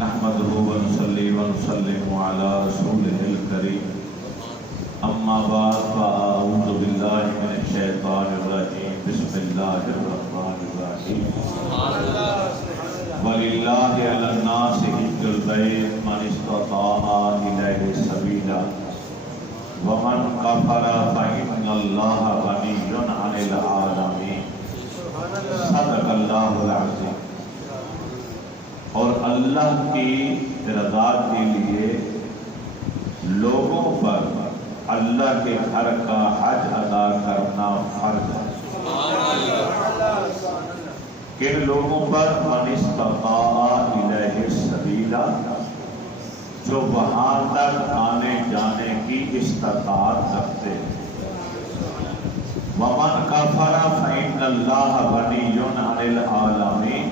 نحمده ونصلي ونسلم على رسوله الكريم اما بعد فاعوذ بالله من الشيطان الرجيم بسم الله الرحمن الرحيم ولله على الناس حج البيت من استطاع إليه سبيلا ومن كفر فإن الله غني عن العالمين صدق اللہ العظیم۔ اور اللہ کی رضا کے لیے لوگوں پر اللہ کے گھر کا حج ادا کرنا فرض ہے۔ کن لوگوں پر؟ من استطاع الیہ سبیلا، جو وہاں تک آنے جانے کی استطاعت رکھتے ہیں۔ ومن کفر فإن اللہ غنی عن العالمین،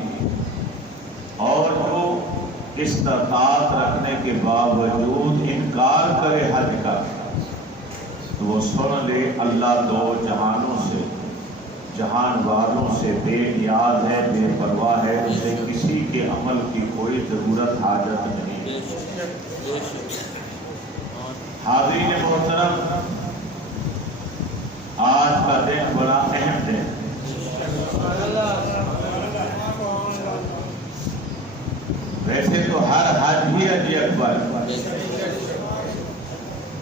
اور جو استطاعت رکھنے کے باوجود انکار کرے حج کا، تو وہ سن لے اللہ دو جہانوں سے، جہان والوں سے بے نیاز ہے، بے پرواہ ہے، اسے کسی کے عمل کی کوئی ضرورت حاجت نہیں۔ حاضرین محترم، آج کا دن بڑا اہم ہے۔ ویسے تو ہر حج ہی حج اکبر،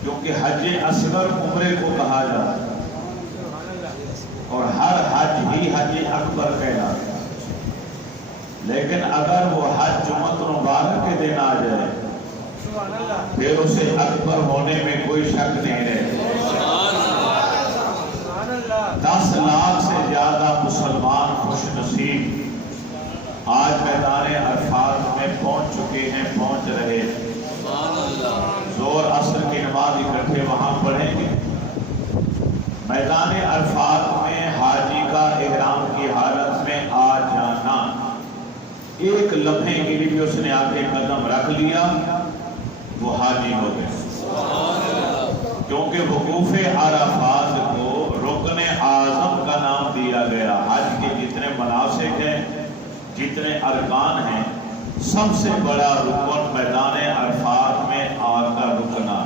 کیونکہ حج اصغر عمرے کو کہا جاتا ہے، اور ہر حج ہی حج اکبر کہلاتا ہے۔ لیکن اگر وہ حج جمعۃ المبارک کے دن آ جائے پھر اسے اکبر ہونے میں کوئی شک نہیں رہے۔ 10 لاکھ سے زیادہ مسلمان خوش نصیب آج میدان عرفات میں پہنچ چکے ہیں، پہنچ رہے ہیں۔ ظہر عصر کی نماز اکٹھے وہاں پڑھیں گے۔ میدان عرفات میں حاجی کا احرام کی حالت میں آ جانا، ایک لمحے کے لیے بھی اس نے آگے قدم رکھ لیا، وہ حاجی ہو گئے، کیونکہ وقوف عرفات کو رکن اعظم کا نام دیا گیا۔ حج کے جتنے مناسک ہیں، جتنے ارکان ہیں، سب سے بڑا رکن میدان عرفات میں آ کر رکنا،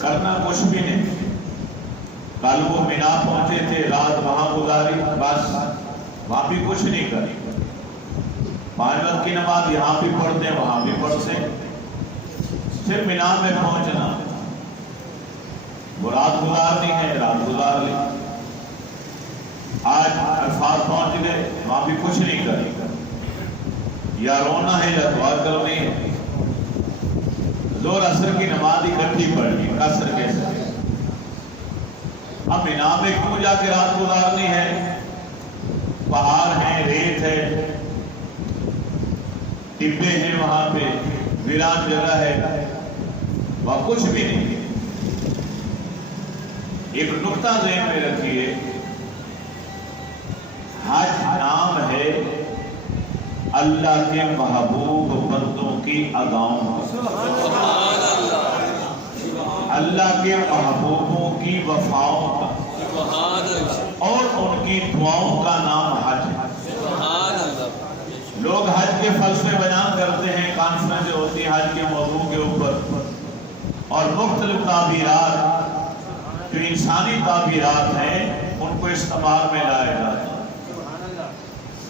کرنا کچھ بھی نہیں۔ کل وہ مینا پہنچے تھے، رات وہاں گزاری، بس وہاں بھی کچھ نہیں کری۔ 5 وقت کی نماز یہاں بھی پڑھتے ہیں، وہاں بھی پڑھتے ہیں، صرف مینا میں پہنچنا، وہ رات گزارنی ہے، رات گزار لی۔ آج عرفات پہنچ گئے، وہاں بھی کچھ نہیں کری، یا رونا ہے یا دعا کرنی ہے۔ ظہر عصر کی نماز اکٹھی پڑھنی، قصر کے ساتھ۔ اب مینا میں کیوں جا کے رات گزارنی ہے؟ پہاڑ ہیں، ریت ہے، ٹبے ہیں، وہاں پہ ویران جگہ ہے، وہاں کچھ بھی نہیں۔ ایک نقطہ ذہن میں رکھیے، حج نام ہے اللہ کے محبوب بندوں کی اداؤں، اللہ کے محبوبوں کی وفاؤں کا اور ان کی دعاؤں کا نام حج ہے۔ لوگ حج کے فلسفے بیان کرتے ہیں، کانفرنس ہوتی ہے حج کے موضوع کے اوپر، اور مختلف تعبیرات جو انسانی تعبیرات ہیں ان کو استعمال میں لایا جاتا ہے،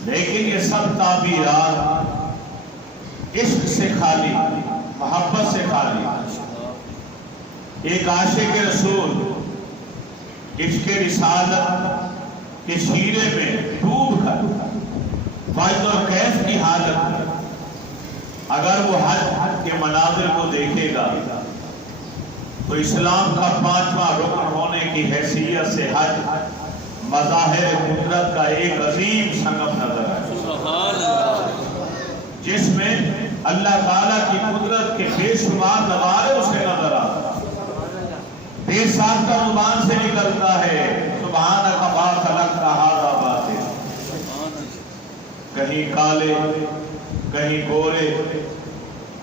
لیکن یہ سب تعبیرات عشق سے خالی، محبت سے خالی۔ ایک عاشق رسول عشق رسالت کے شیرے میں ڈوب کر وجد اور کیف کی حالت، اگر وہ حج کے مناظر کو دیکھے گا تو اسلام کا 5واں رکن ہونے کی حیثیت سے حج مظاہر قدرت کا ایک عظیم سنگم نظر ہے، جس میں اللہ تعالیٰ کی قدرت کے بے شمار نظارے اسے نظر آتے ہیں۔ بے ساختہ زبان سے نکلتا ہے، سبحانک ما خلقت ھذا باطلا۔ کہیں کالے، کہیں گورے،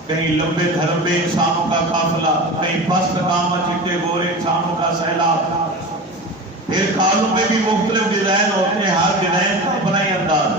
کہیں لمبے دھرمے انسانوں کا قافلہ، کہیں پست قامت چٹے گورے انسانوں کا سیلاب۔ پھر کالوں میں بھی مختلف ڈیزائن ہوتے ہیں، ہر ڈیزائن کا اپنا ہی انداز ہے۔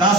10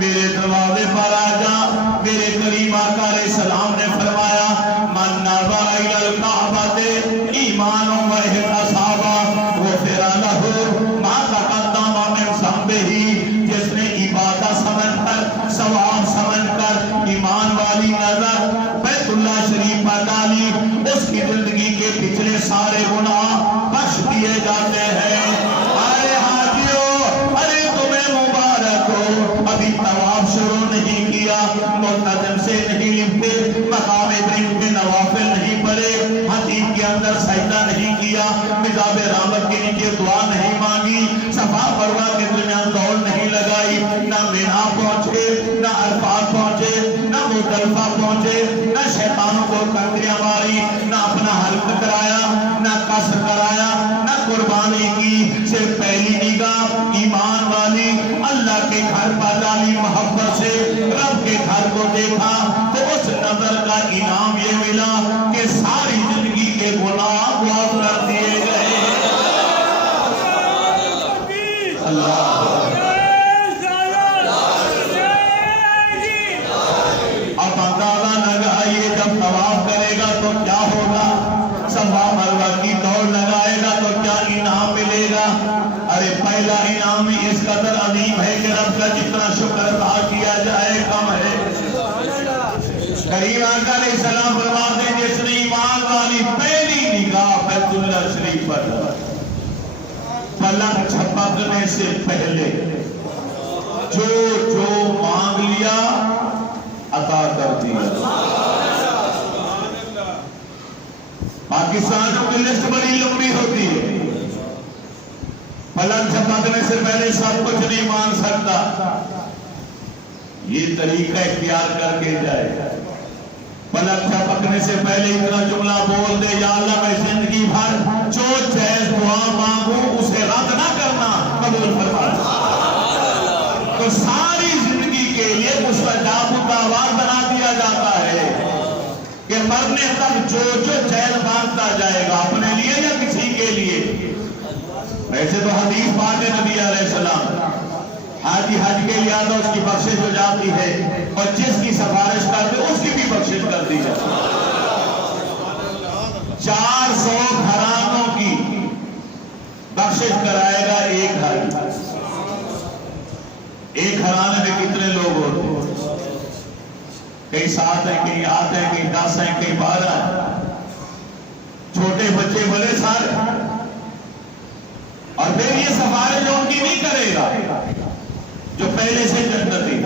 میرے دروازے پر آ جا۔ میرے کریم آقا علیہ السلام نے فرمایا من نظر الی الکعبۃ ایمانا واحتسابا غفر لہ ما تقدم من ذنبہ، جس نے عبادت سمجھ کر، ثواب سمجھ کر ایمان والی نظر بیت اللہ شریف پر ڈالی، اس کی زندگی کے پچھلے سارے گناہ بخش دیے جاتے ہیں۔ ارے حاجیوں، ارے تمہیں مبارک ہو، ابھی طواف شروع نہیں کیا، ملتزم سے نہیں لپٹے، مقام ابراہیم کے نوافل نہیں پڑھے، حدیث کے اندر سجدہ نہیں کیا، مزاب رحمت کے نیچے دعا نہیں مانگی، صفا مروہ کے درمیان دوڑ نہیں لگائی، نہ مینا پہنچے، نہ عرفات پہنچے، نہ مزدلفہ پہنچے، نہ شیطانوں کو کنکریاں ماری، نہ اپنا حلق کرایا، نہ قصر کرایا، نہ قربانی کی، صرف پہلی نگاہ ایمان والی اللہ کے گھر پر ڈالی، محبت سے رب کے گھر کو دیکھا تو اس نظر کا انعام یہ ملا کہ ساری زندگی کے گناہ معاف کر دیے گئے۔ اللہ اب اندازہ لگائیے جب طواف کرے گا تو کیا ہوگا، صفا مروہ کی دوڑ لگائے گا تو کیا انعام ملے گا۔ ارے پہلا انعام ہی اس قدر عظیم ہے کہ رب کا جتنا شکر ادا کیا جائے کم ہے۔ کریم آقا علیہ السلام فرماتے ہیں جس نے ایمان والی پہلی نگاہ بیت اللہ شریف پر پلنگ جھپکنے سے پہلے جو جو مانگ لیا عطا کر دیا۔ پاکستانوں کی لسٹ بڑی لمبی ہوتی ہے، پلنگ جھپکنے سے پہلے سب کچھ نہیں مانگ سکتا، یہ طریقہ اختیار کر کے جائے، پلنگ جھپکنے سے پہلے اتنا جملہ بول دے یا اللہ میں زندگی بھر جو جائز دعا مانگوں اسے رد نہ کرنا، قبول فرما۔ تو ساری زندگی کے لیے مستجاب الدعوات بنا دیا جاتا ہے کہ مرنے تک جو جو جائز مانگتا جائے گا، اپنے لیے یا کسی کے لیے۔ ویسے تو حدیث بات ہے نبی علیہ السلام، حاجی حج کے لیے آتا اس کی بخشش ہو جاتی ہے، اور جس کی سفارش کرتے اس کی بھی بخشش کر دی جاتی ہے۔ 400 گھرانوں کی بخشش کرائے گا ایک حاجی۔ ایک گھرانے میں کتنے لوگ ہوتے ہیں؟ کئی 7 ہیں، کئی 8 ہیں، کئی 10 ہیں، کئی 12 ہیں، چھوٹے بچے بڑے سارے، اور پھر یہ سفارش ان کی نہیں کرے گا جو پہلے سے جنتی،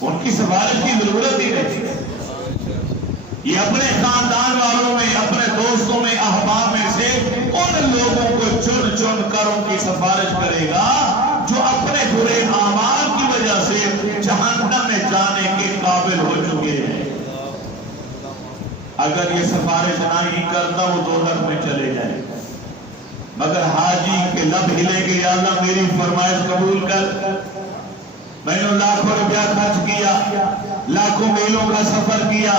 ان کی سفارش کی ضرورت ہی نہیں، یہ اپنے خاندان والوں میں، اپنے دوستوں میں، احباب میں سے ان لوگوں کو چن چن کر ان کی سفارش کرے گا جو اپنے برے اعمال کی وجہ سے جہنم میں جانے کے قابل ہو چکے ہیں۔ اگر یہ سفارش نہیں کرتا وہ دوزخ میں چلے جائے، مگر حاجی کے لب ہلے کہ یا اللہ میری فرمائش قبول کر، میں نے لاکھوں روپیہ خرچ کیا، لاکھوں میلوں کا سفر کیا،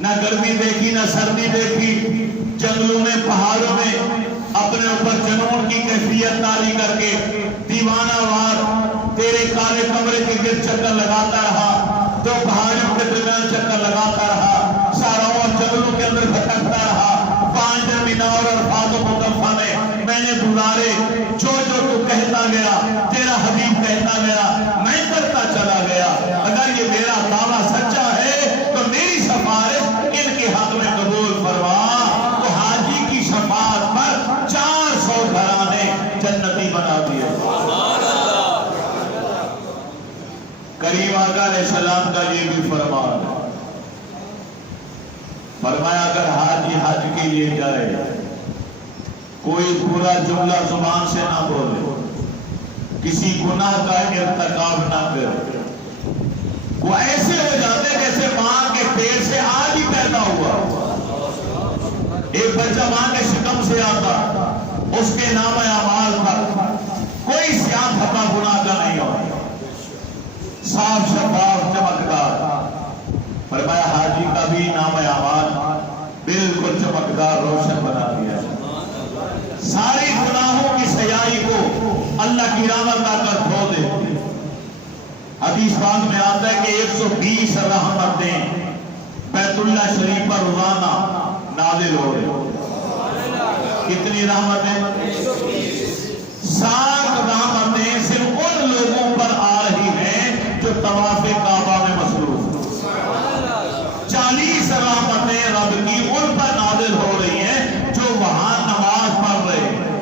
نہ گرمی دیکھی نہ سردی دیکھی، جنگلوں میں پہاڑوں میں اپنے اوپر جنون کی کیفیت تاری کر کے دیوانہ وار تیرے کالے کمرے کے گرد چکر لگاتا رہا، تو پہاڑوں کے درمیان چکر لگاتا رہا، ساراؤں اور جنگلوں کے اندر بھٹکتا رہا، 5 دن مینا اور عرفات و مزدلفہ میں نے گزارے، جو جو تو کہتا گیا تیرا حبیب کہتا گیا میں کرتا چلا گیا۔ اگر یہ میرا دعویٰ سچا ہے تو میری سفارش ان کے حق میں قبول فرما۔ تو حاجی کی شفاعت پر 400 گھرانے جنتی بنا دیے۔ کریم آقا علیہ السلام کا یہ بھی فرمان ہے، فرمایا اگر حاجی حج کے لیے جائے کوئی برا جملہ زبان سے نہ بولے، کسی گناہ کا ارتکاب نہ کرے، وہ ایسے ہو جاتے جیسے ماں کے پیٹ سے آج ہی پیدا ہوا۔ ایک بچہ ماں کے شکم سے آتا، اس کے نام اعمال پر کوئی سیاہ دھبا گناہ کا نہیں ہوتا، صاف شفاف چمکدار۔ فرمایا حاجی کا بھی نام اعمال بالکل چمکدار روشن بنا دیا، ساری گناہوں کی سیاہی کو اللہ کی رحمت آ کر دھو دیتی ہے۔ حدیث پاک میں آتا ہے کہ 120 رحمتیں بیت اللہ شریف پر روزانہ نازل ہو رہی ہیں۔ کتنی رحمتیں؟ 60 رحمتیں صرف ان لوگوں پر آ رہی ہیں جو طواف کعبہ میں مصروف ہیں۔ 40 رحمتیں رب کی ان پر نازل ہو رہی ہیں جو وہاں نماز پڑھ رہے ہیں،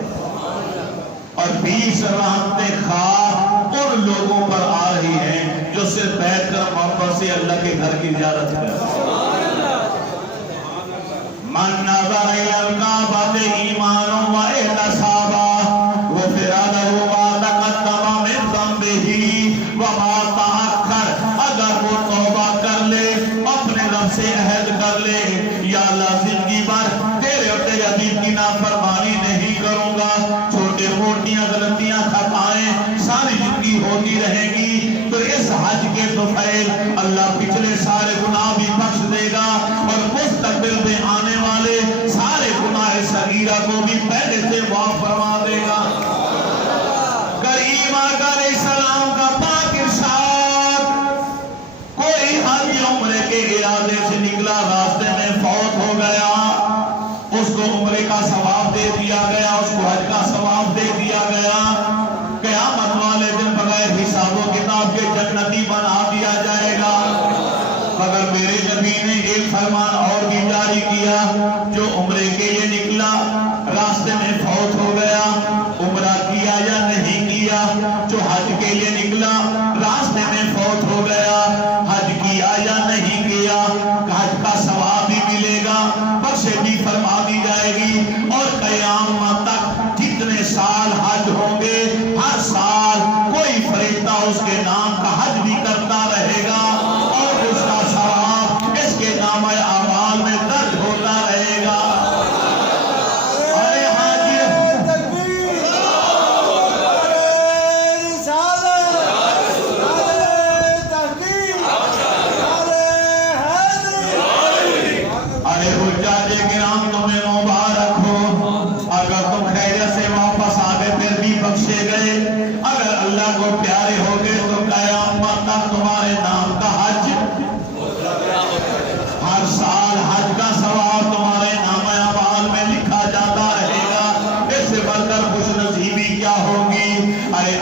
اور 20 رحمتیں خاص ان لوگوں پر آ رہی ہیں جو صرف بیٹھ کر محبت سے اللہ کے گھر کی زیارت کرتے ہیں۔ من نظر الى الكعبة ایمانا واحتسابا غفر له ما تقدم من ذنبه وما تأخر۔ اگر وہ توبہ کر لے، اپنے رب سے عہد کر لے، یا اللہ زندگی بھر تیرے اور تیرے حبیب کی نافرمانی نہیں کروں گا، چھوٹے موٹیاں غلطیاں خطائیں ساری زندگی ہوتی رہیں گی، تو اس حج کے طفیل اللہ پچھلے سارے گناہ بھی بخش دے گا اور مستقبل میں آنے والے سارے گناہ صغیرہ کو بھی پہلے سے معاف فرما دے گا۔ کریم آقا علیہ السلام کا پاک ارشاد، کوئی حج عمرے کے ارادے سے نکلا، راستے میں فوت ہو گیا، اس کو عمرے کا ثواب دے دیا گیا، اس کو حج کا ثواب دے دیا گیا، قیامت والے دن بغیر حساب و کتاب کے جنتی بنا دیا جائے گا۔ مگر میرے نبی نے ایک فرمان اور بھی جاری کیا، جو عمرے کے لیے نکلا، راستے میں فوت ہو گیا، عمرہ کیا یا نہیں کیا، جو حج کے لیے نکلا، راستے میں فوت ہو گیا، حج کیا یا نہیں کیا، حج کا ثواب بھی ملے گا، بخشش بھی فرما دی جائے گی، اور قیامت تک جتنے سال حج ہوں گے، ہر سال کوئی فرشتہ اس کے نام کا حج بھی کرتا رہے گا، اور اس کا ثواب اس کے نامہ اعمال میں درج ہوتا رہے گا۔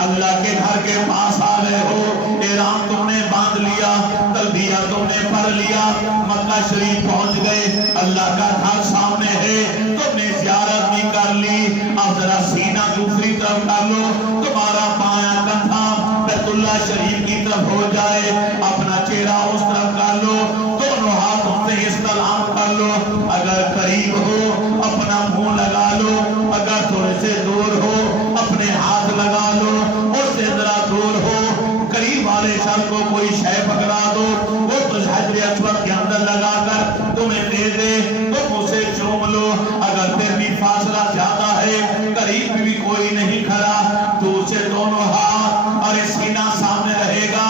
اللہ کے گھر کے پاس آ گئے ہو، احرام تم نے باندھ لیا، تلبیہ تم نے پڑھ لیا، مکہ شریف پہنچ گئے، اللہ کا گھر سامنے ہے، تم نے زیارت بھی کر لی، اب ذرا سینہ دوسری طرف کر لو، تمہارا بایاں کندھا بیت اللہ شریف کی طرف ہو جائے، اپنا چہرہ اس طرف کر لو، دونوں ہاتھوں سے استلام کر لو، اگر قریب ہو اپنا منہ لگا لو، اگر تھوڑے سے دور ہو اپنے ہاتھ لگا لو، اس سے ذرا دور ہو قریب والے شخص کو کوئی شے پکڑا دو، وہ تو حجر اسود کے اندر لگا کر تمہیں دے دے، تم اسے چوم لو، اگر پھر بھی فاصلہ زیادہ ہے، قریب بھی کوئی نہیں کھڑا، دور سے دونوں ہاتھ اور سینہ سامنے رہے گا،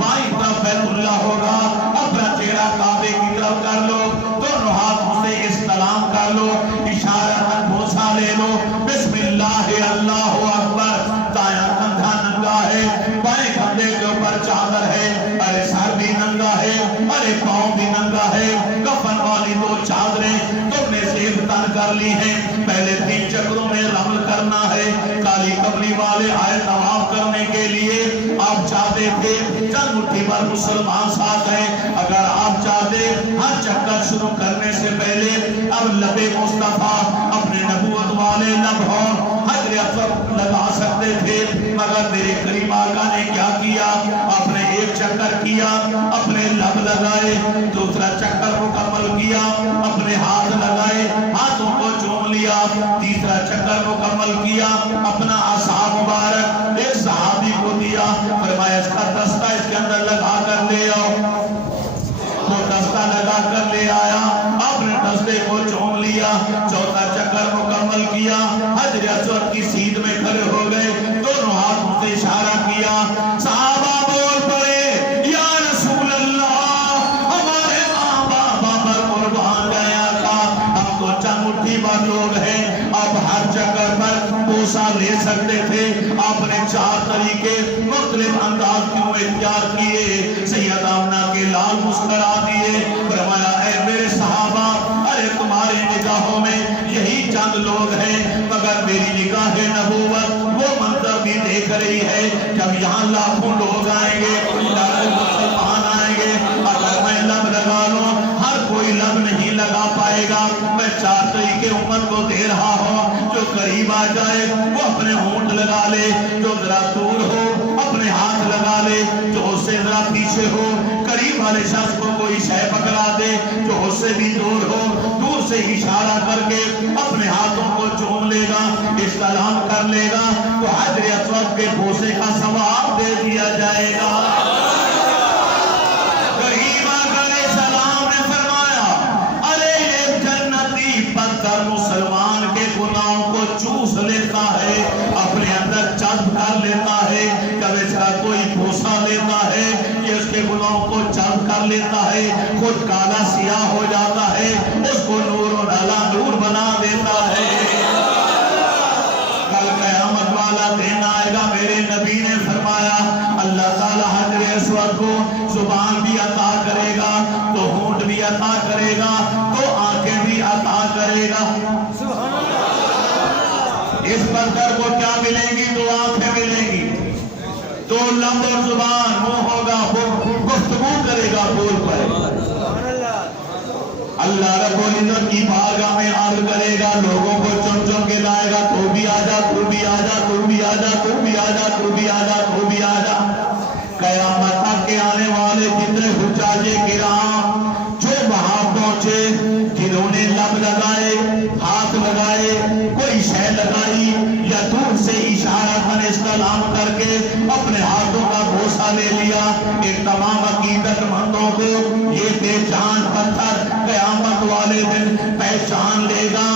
بائیں طرف بیت اللہ ہوگا، اپنا چہرہ کعبے کی طرف کر لو، دونوں ہاتھوں سے استلام کر لو، اشارتاً بوسہ لے لو، بسم اللہ اللہ اکبر، دایاں کندھا ننگا ہے، بائیں کندھے کے اوپر چادر ہے، ارے سر بھی ننگا ہے، ارے پاؤں بھی ننگا ہے، کفن والی دو چادریں تم نے سیب تن کر لی ہیں، پہلے 3 چکروں میں رمل کرنا ہے، کالی کملی والے آئے طواف کرنے کے لیے، آپ چاہتے تھے چند مٹھی پر مسلمان ساتھ ہیں، اگر آپ چاہتے ہر چکر شروع کرنے سے پہلے اب لب مصطفیٰ اپنے نبوت والے لب اور حجر اسود لگا سکتے تھے، مگر میرے کریم آقا نے کیا کیا، آپ نے ایک چکر کیا، اپنے لب لگائے، دوسرا چکر مکمل کیا، اپنے ہاتھ لگائے، ہاتھوں کو چوم لیا، تیسرا چکر مکمل کیا، اپنا عصا مبارک ایک صحابی کو دیا، فرمایا اس کا دستہ اس کے اندر لگا کر لے آؤ، تو دستہ لگا کر لے آیا، آپ نے دستے کو چوم لیا، چوتھا چکر مکمل کیا، حجر اسود کی سیدھ میں کھڑے ہو گئے، دونوں ہاتھوں سے اشارہ کیا، صحابہ بول پڑے یا رسول اللہ، ہمارے ماں باپ پر قربان گیا تھا، ہم تو چند مٹھی بھر لوگ ہیں، اب ہر چکر پر بوسہ لے سکتے تھے، آپ آپ نے 4 طریقے مختلف انداز کیوں اختیار کیے؟ سیدہ آمنہ کے لال مسکرا دیے، فرمایا اے میرے صحابہ، ارے تمہاری نگاہوں میں یہی چند لوگ ہیں، مگر میری نگاہ نبوت وہ منظر بھی دیکھ رہی ہے جب یہاں لاکھوں لوگ آئیں گے، لاکھوں مسلمان آئیں گے، اگر میں لب لگا لوں ہر کوئی لب نہیں لگا پائے گا۔ میں 4 طریقے امت کو دے رہا ہوں، جو قریب آ جائے وہ اپنے ہونٹ لگا لے، جو ذرا دور ہو اپنے ہاتھ لگا لے، جو اس سے ذرا پیچھے ہو قریب والے شخص کو کوئی شے پکڑا دے، جو اس سے بھی دور ہو دور سے اشارہ کر کے اپنے ہاتھوں کو چوم لے گا، استلام کر لے گا، تو حجر اسود کے بوسے کا ثواب دے دیا جائے گا۔ مسلمان کے گناہوں کو چوس لیتا ہے، اپنے اندر جذب کر لیتا ہے، جب اس کا کوئی بوسہ لیتا ہے یہ اس کے گناہوں کو جذب کر لیتا ہے، خود کالا سیاہ ہو جاتا ہے، اس کو نور و ڈالا نور بنا دیتا ہے۔ کل قیامت والا دن آئے گا، میرے نبی نے فرمایا اللہ تعالیٰ حجر اسود کو زبان بھی عطا کرے گا، تو ہونٹ بھی عطا کرے گا، تو آنکھیں بھی عطا کرے گا۔ اس بندر کو کیا ملیں گی؟ 2 آنکھیں ملیں گی، 2 لب اور زبان، منہ ہوگا، گفتگو کرے گا، بول پائے گا۔ اللہ رب العزت کی بارگاہ میں عرض کرے گا، لوگوں کو چن چن کے لائے گا، تو بھی آجا، تو بھی آجا، تو بھی آجا، تو بھی آجا، تو بھی آجا، تو بھی آجا۔ قیامت تک کے آنے والے جتنے حجاج کرام جو وہاں پہنچے، جنہوں نے لب لگائے، ہاتھ لگائے، کوئی شے لگائی، یا دور سے اشارہ کر استلام کر کے اپنے ہاتھوں کا بوسہ لے لیا، ایک تمام عقیدت مندوں کو یہ بے جان پتھر قیامت والے دن پہچان لے گا۔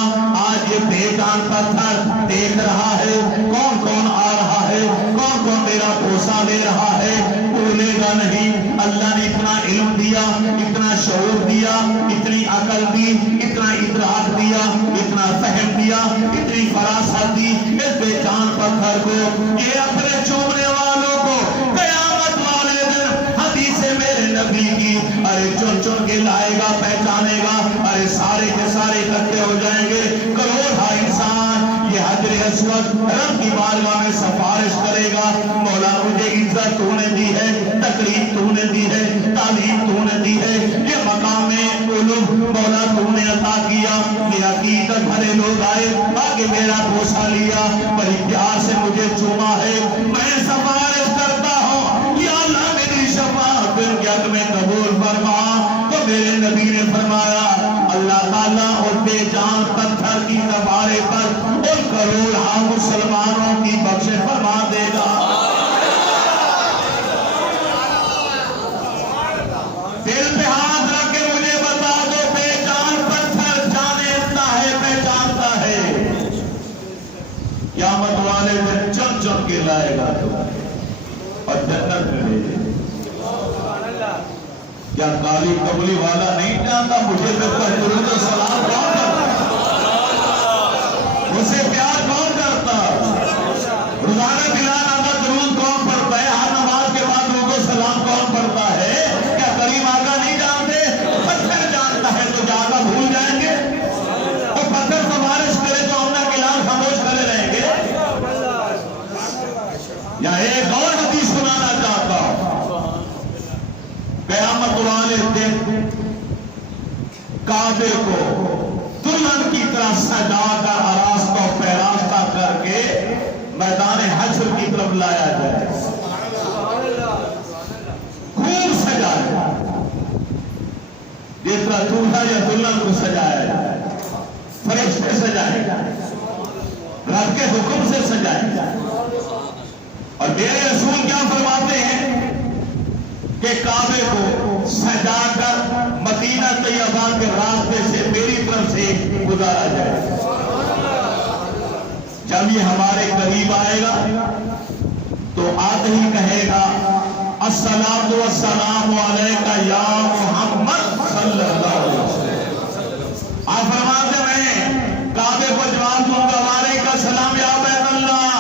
آج یہ بے جان پتھر دیکھ رہا ہے کون کون آ رہا ہے، کون کون میرا بوسہ لے رہا ہے، بولے گا نہیں۔ اللہ نے اتنا علم دیا، اتنا شعور دیا، اتنی عقل دی، اتنا ادراک دیا، اتنا فہم دیا، اتنی فراست دی اس بے جان پتھر کو، یہ اپنے چومنے والوں کو قیامت والے دن حدیث میرے نبی کی ارے چن چن کے لائے گا، پہچانے گا، ارے سارے کے سارے اکٹھے ہو جائیں گے، کروڑا انسان یہ حجر اسود رب کی بارگاہ میں سفارش کرے گا، مولا مجھے عزت تو نے دی ہے، تکریم تو نے دی ہے، تعلیم تو نے دی ہے، یہ مقام علوم مولا تو نے عطا کیا، یہ عقیدت بھرے لوگ آئے، آگے میرا بوسہ لیا، بڑی پیار سے مجھے چوما ہے، میں سفارش کرتا ہوں یا اللہ میری شفاعت ان کے حق میں قبول فرما۔ تو میرے نبی نے فرمایا اللہ تعالیٰ اور بے جان پتھر کی سوارے پر ان کروڑا مسلمانوں کی بخش فرما دے گا۔ دل پہ ہاتھ رکھ کے مجھے بتا دو، بے جان پتھر جانتا ہے، پہچانتا ہے، قیامت والے دن چن چن کے لائے گا اور جنت میں لے جائے۔ کیا کالی کملی والا نہیں جانتا مجھے درود و سلام کون کرتا، مجھے پیار کون کرتا، روزانہ بلال آقا درود کون پڑھتا ہے، ہر نماز کے بعد درود و سلام کون پڑھتا ہے؟ کیا کریم آقا نہیں جانتے؟ پتھر جانتا ہے تو جانا بھول جائیں گے؟ وہ پتھر سفارش کرے تو ہم نہ بلال خاموش کرے رہیں گے؟ یا ایک اور حدیث سنانا چاہتا ہوں، قیامت والے دن کعبے کو دلہن کی طرح سجا کر آراستہ و فراستہ کر کے میدان حشر کی طرف لایا جائے، خوب سجایا، جس طرح دولہا یا دلہن کو سجایا جائے، فرشتے سجائے جائے، رب کے حکم سے سجائے جائے۔ اور میرے رسول کیا فرماتے ہیں کہ کعبے کو سجا کر مدینہ طیبہ کے راستے سے میری طرف سے گزارا جائے۔ جب یہ ہمارے قریب آئے گا تو آتے ہی کہے گا الصلاۃ والسلام علیکہ یا محمد صلی اللہ علیہ وسلم۔ آپ فرماتے ہیں کعبے کو جواب دوں گا وعلیکہ السلام یا بیت اللہ،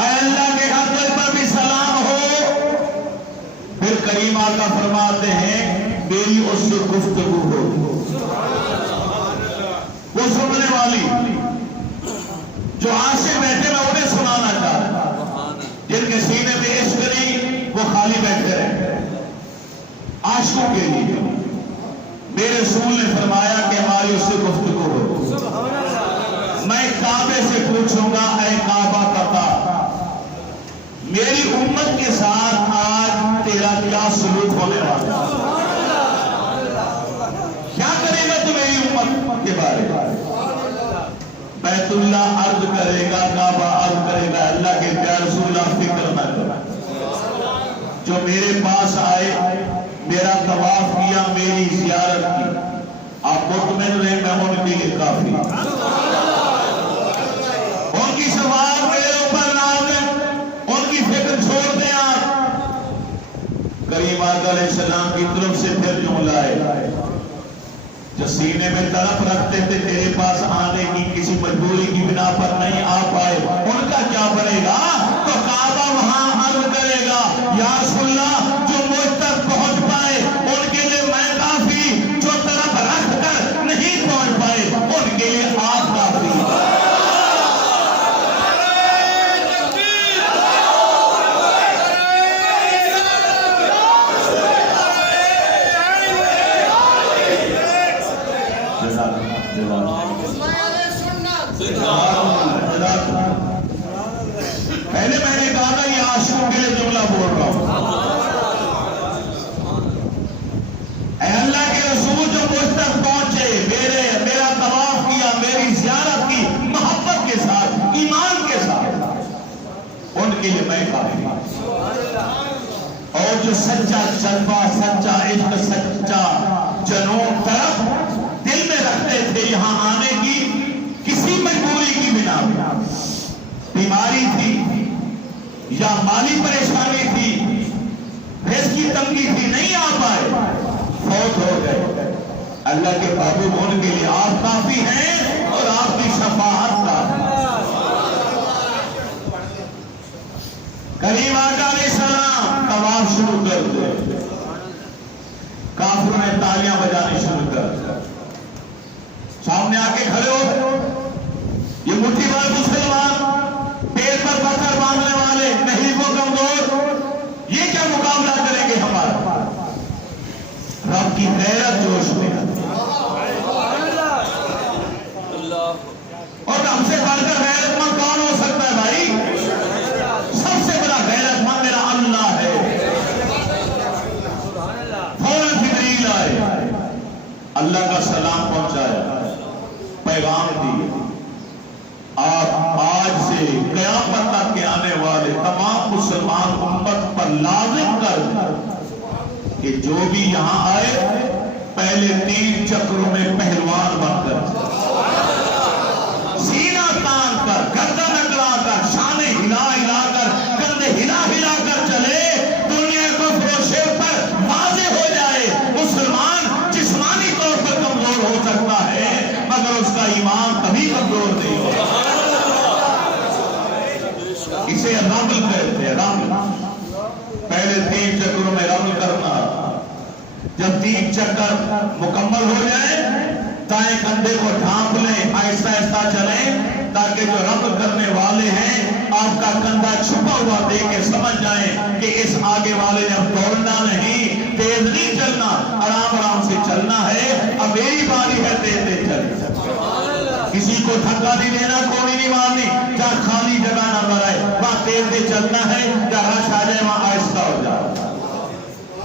اے اللہ پھر کریم آقا فرماتے ہیں میری اس سے گفتگو ہو، وہ سننے والی جو آسے بیٹھے میں انہیں سنانا چاہتا، جن کے سینے میں عشق نہیں وہ خالی بیٹھے رہے عاشقوں کے لیے۔ میرے رسول نے فرمایا کہ ہماری اس سے گفتگو ہو، میں کعبے سے پوچھوں گا اے کعبہ بتا میری امت کے ساتھ آج تیرا کیا سلوک ہونے والا، کیا کرے گا تو میری امت کے بارے میں؟ بیت اللہ عرض کرے گا، کعبہ عرض کرے گا، اللہ کے پیارے رسول اللہ فکر نہ کرو، جو میرے پاس آئے میرا طواف کیا میری زیارت کی، آپ مطمئن رہے میں ان کے لیے کافی، ان کی شفاعت میرے اوپر نازل، ان کی فکر چھوڑ دیں آپ۔ کریم آقا علیہ السلام کی طرف سے پھر جملہ آئے جو سینے میں طرف رکھتے تھے تیرے پاس آنے کی کسی مجبوری کی بنا پر نہیں آ پائے، ان کا کیا بنے گا؟ تو کعبہ وہاں عرض کرے گا یا رسول اللہ جو مجھ تک پہنچ پائے ان کے لیے میں کافی، جو طرف رکھ کر نہیں پہنچ پائے ان کے لیے آپ کافی۔ پہلے میں نے کہا تھا یہ عاشقوں کے لیے جملہ بول رہا ہوں، اے اللہ کے رسول جو مجھ تک پہنچے، میرا طواف کیا، میری زیارت کی محبت کے ساتھ، ایمان کے ساتھ، ان کے لیے میں کافی۔ اور جو سچا جذبہ، سچا عشق، سچا جنون طرف دل میں رکھتے تھے یہاں آنے کی کسی مجبوری کی بنا پر، بیماری تھی یا مالی پریشانی تھی، رزق کی تنگی تھی، نہیں آ پائے، فوت ہو گئے، اللہ کے محبوب ان کے لیے آپ کافی ہیں اور آپ کی شفاعت کافی۔ کریم آقا علیہ السلام طواف شروع کر دے، کافروں نے تالیاں بجانے شروع کر دیا، سامنے آ کے کھڑے ہو، یہ مٹھی بھر مسلمان، پیٹ پر پتھر باندھنے والے، نہیں وہ کمزور، یہ کیا مقابلہ کریں گے ہمارا؟ رب کی غیرت جوش میں، اور ہم سے بڑھ کر غیرت مند کون ہو سکتا ہے بھائی؟ سب سے بڑا غیرت مند میرا اللہ ہے۔ فوراً جبریل آئے، اللہ کا سلام پہنچایا، پیغام دی، آپ آج سے قیامت تک کے آنے والے تمام مسلمان امت پر لازم کر کہ جو بھی یہاں آئے پہلے 3 چکروں میں پہلوان بن کر، سینہ تان کر، گردن اکڑا کر، شانے ہلا ہلا کر، کندھے ہلا ہلا کر چلے، دنیا کو فروشے پر واضح ہو جائے مسلمان جسمانی طور پر کمزور ہو سکتا ہے مگر اس کا ایمان کبھی کمزور نہیں ہوگا۔ اسے رمل کہتے ہیں، رمل، پہلے 3 چکروں میں رمل کرنا، جب 3 چکر مکمل ہو جائے دائیں کندھے کو ڈھانپ لیں، آہستہ آہستہ چلیں تاکہ جو رمل کرنے والے ہیں آپ کا کندھا چھپا ہوا دیکھ کے سمجھ جائیں کہ اس آگے والے نے اب دوڑنا نہیں، تیز نہیں چلنا، آرام آرام سے چلنا ہے، اب میری باری ہے، تیز تیز چلنا، کسی کو دھکا نہیں دینا، کوئی نہیں مارنی، جہاں خالی جگہ نہ مرائے وہاں تیز تیز چلنا ہے، جہاں رش آ جائے وہاں آہستہ ہو جائے،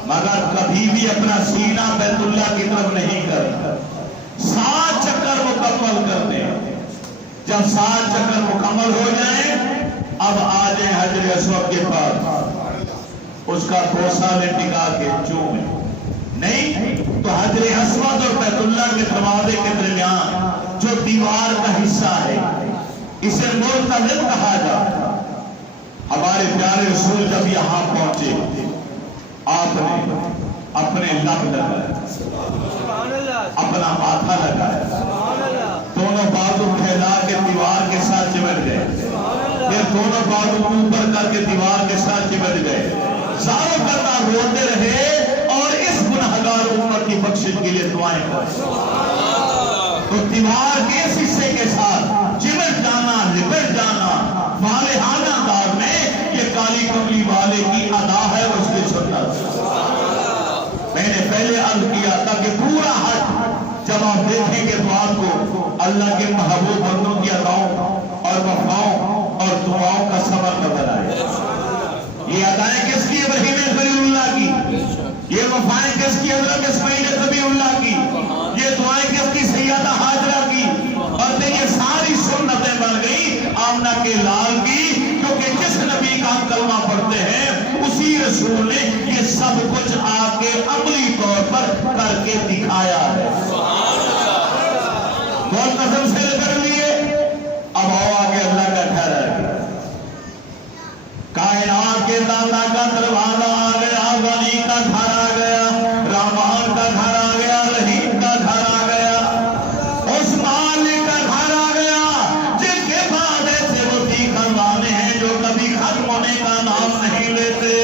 مگر کبھی بھی اپنا سینہ بیت اللہ کی طرف نہیں کرنا۔ 7 چکر مکمل کرنے، جب 7 چکر مکمل ہو جائیں اب آ جائیں حجر اسود کے پاس، اس کا بوسہ لے ٹکا کے چومیں، نہیں تو حجر اسود اور بیت اللہ کے دروازے کے درمیان جو دیوار کا حصہ ہے اسے مرتضی کہا جاتا۔ ہمارے پیارے رسول جب یہاں پہنچے آپ نے اپنے لب لگایا، اپنا ماتھا لگایا، دونوں بازو پھیلا کے دیوار کے ساتھ چمٹ گئے، پھر دونوں بازو اوپر کر کے دیوار کے ساتھ چمٹ گئے، زاروں کرنا ہوتے رہے اور اس گناہگار امت کی بخشش کے لیے دعائیں کریں۔ تو تیوہار کے اس حصے کے ساتھ چمٹ جانا، لپٹ جانا والہانہ انداز میں یہ کالی کملی والے کی ادا ہے، اس کی سنت۔ میں نے پہلے عرض کیا تھا کہ پورا حج جب آپ دیکھیں گے تو آپ کو اللہ کے محبوب بندوں کی اداؤں اور وفاؤں اور دعاؤں کا سبق نظر آئے۔ یہ ادائیں کس کی؟ ابراہیم خلیل اللہ کی۔ یہ وفائیں کس کی؟ حضرت اسماعیل ذبیح اللہ کی۔ یہ دعائیں کس کی؟ سیدہ ہاجرہ کی۔ اور پھر یہ ساری سنتیں بن گئی آمنہ کے لال کی، کیونکہ جس نبی کا ہم کلمہ پڑھتے ہیں اسی رسول نے یہ سب کچھ آ کے عملی طور پر کر کے دکھایا ہے۔ بہت قسم سے کر لیے۔ اب آؤ آگے اللہ کا گھر ہے، کائنات کے داتا کا دروازہ آ گیا، غنی کا گھر آ گیا، رحمان کا گھر آ گیا، رحیم کا گھر آ گیا، اس مالک کا گھر آ گیا جن کے بعد ایسے وسیع خزانے ہیں جو کبھی ختم ہونے کا نام نہیں لیتے۔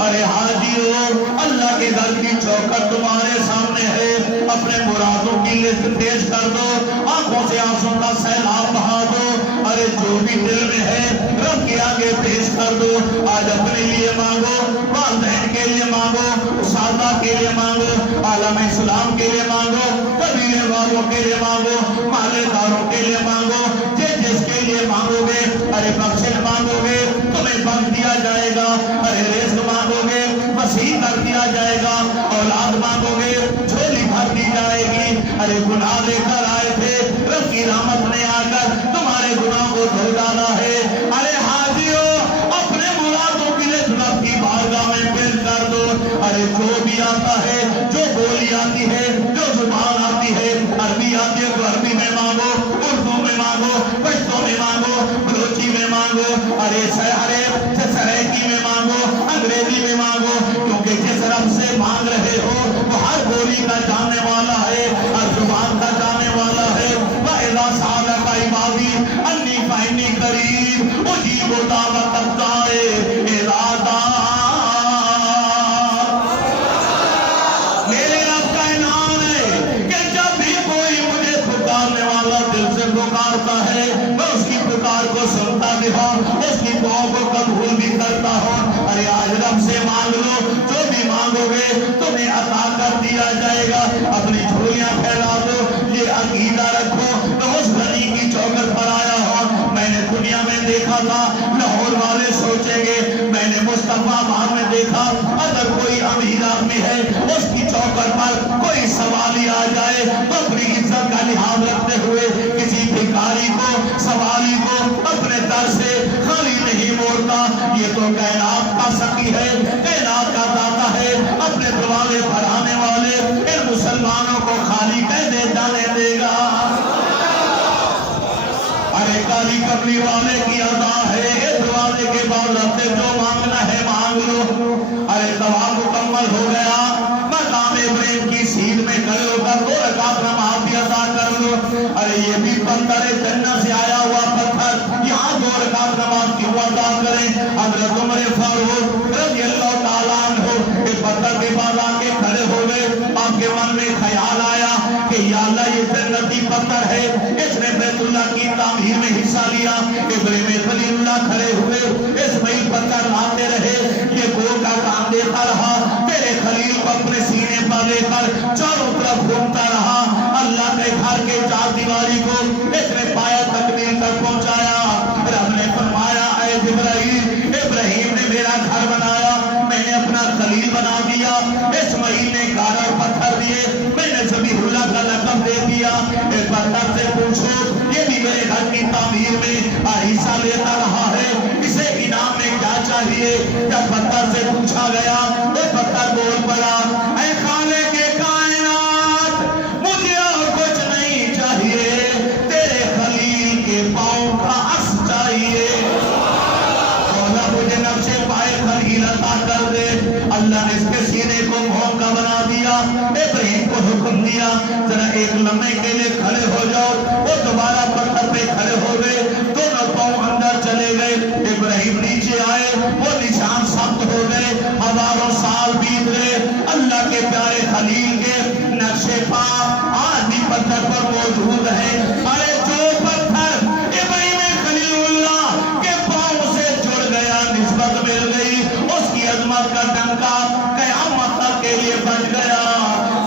ارے حاجیوں، اللہ کے گھر کی چوکھٹ تمہارے سامنے ہے، اپنے مرادوں کی لسٹ پیش کر دو، آنکھوں سے آنسوں کا سیلاب بہا دو۔ ارے جو بھی دل میں ہے رب کے آگے پیش کر دو۔ آج اپنے لیے مانگو، والدین کے لیے مانگو، اساتذہ کے لیے مانگو، عالم اسلام کے لیے مانگو، قبیلے والوں کے لیے مانگو، محلے داروں کے لیے مانگو، جس کے لیے مانگو گے ارے بخشش مانگو گے تمہیں بخش دیا جائے گا۔ ارے رزق مانگو گے وسیع کر دیا جائے گا، اولاد مانگو گے جھولی بھر دی جائے گی۔ ارے گناہ لے کر آئے تھے، رب کی رحمت نے آ کر تمہارے گناہ کو دھو ڈالا ہے۔ ارے حاجیوں، اپنے مرادوں کے لیے رب کی بارگاہ میں پیش کر دو۔ ارے جو بھی آتا ہے، جو بولی آتی ہے، جو زبان آتی ہے، عربی آتی ہے تو عربی میں مانگو، اردو میں مانگو، پشتو میں مانگو، بلوچی میں مانگو، ارے سرائکی میں مانگو، انگریزی میں مانگو، کیونکہ جس رب سے مانگ رہے ہو وہ ہر بولی کا جاننے والا ہے، ہر زبان کا جاننے والا ہے۔ وَإِذَا سَأَلَكَ عِبَادِي عَنِّي فَإِنِّي قَرِيبٌ أُجِيبُ دَعْوَةَ الدَّاعِ إِذَا دَعَانِ۔ میرے رب کا انعام ہے کہ جب بھی کوئی مجھے پکارنے والا دل سے پکارتا ہے میں اس کی پکار کو سنتا بھی ہوں، اس کی دعا کو قبول بھی کرتا ہوں۔ ارے آج رب سے مانگ لو، جو بھی مانگو گے تمہیں عطا کر دیا جائے گا۔ اپنی جھولیاں پھیلا دو، یہ عقیدہ رکھو میں اس غنی کی چوکھٹ پر آیا ہوں۔ میں نے دنیا میں دیکھا تھا، لاہور والے سوچیں گے میں نے مصطفیٰ وہاں میں دیکھا، اگر کوئی امیر آدمی ہے اس کی چوکھٹ پر کوئی سوالی آ جائے تو اپنی عزت کا لحاظ رکھتے ہوئے کسی بھکاری کو، سوالی کو اپنے در سے خالی نہیں موڑتا۔ یہ تو کائنات کا سخی ہے، کائنات کا داتا ہے، اپنے دروازے پر آنے والے ان مسلمانوں کو خالی کیسے جانے دے گا؟ ارے کالی کملی والے کی ادا ہے، اس دروازے کے بعد رب سے جو مانگنا ہے مانگ لو۔ ارے طواف مکمل ہو گیا، مقام ابراہیم کی سیدھ میں کھڑے ہو کر 2 رکعت نماز بھی ادا کر لو۔ ارے یہ بھی پتھر ہے، جنت سے آیا ہوا پتھر، یہاں 2 رکعت نماز کیوں ادا کریں؟ حضرت عمر فاروق رضی اللہ تعالیٰ عنہ اس پتھر کے بعد آ کے کھڑے ہو گئے۔ آپ کے من میں خیال آیا کہ یا اللہ یہ جنتی پتھر ہے، اس نے بیت اللہ کی تعمیر میں حصہ لیا۔ ابراہیم خلیل اللہ کھڑے ہوئے، اسماعیل پتھر لاتے رہے، یہ گول کا کام دیتا رہا، تیرے خلیل کو اپنے سینے پر لے کر چاروں طرف گھومتا رہا۔ اللہ کے گھر کے 4 دیواری کو اس نے پایا تکمیل تک پہنچایا۔ رب نے فرمایا اے جبرائیل، ابراہیم نے میرا گھر بنایا، میں نے اپنا خلیل بنا دیا، اسماعیل نے گارا پتھر دیے، میں نے ذبیح اللہ کا لقب دے دیا۔ اس پتھر سے پوچھو یہ بھی میرے گھر کی تعمیر میں حصہ لیتا رہا ہے، اسے انعام میں کیا چاہیے؟ جب پتھر سے پوچھا گیا وہ پتھر بول پڑا اے خالق کے کائنات، مجھے اور کچھ نہیں چاہیے، تیرے خلیل کے پاؤں کا اس چاہیے۔ مولا مجھے نقش پائے خلیل عطا کر دے۔ اللہ نے اس کے سینے کو بھون کا بنا دیا۔ ابراہیم کو حکم دیا ذرا ایک لمحے کے لیے کھڑے ہو جاؤ۔ وہ دوبارہ پتھر پہ کھڑے ہو گئے، دونوں پاؤں اندر چلے گئے۔ ابراہیم نیچے آئے، وہ نشان ثبت ہو گئے، ہزاروں سال بیت کے پیارے خلیل کے نقشے پا آج بھی پتھر پر موجود ہے. ارے جو پتھر ابراہیم خلیل اللہ کے پاؤں سے جڑ گیا، نسبت مل گئی، اس کی عظمت کا ڈنکا قیامت تک کے لیے بچ گیا.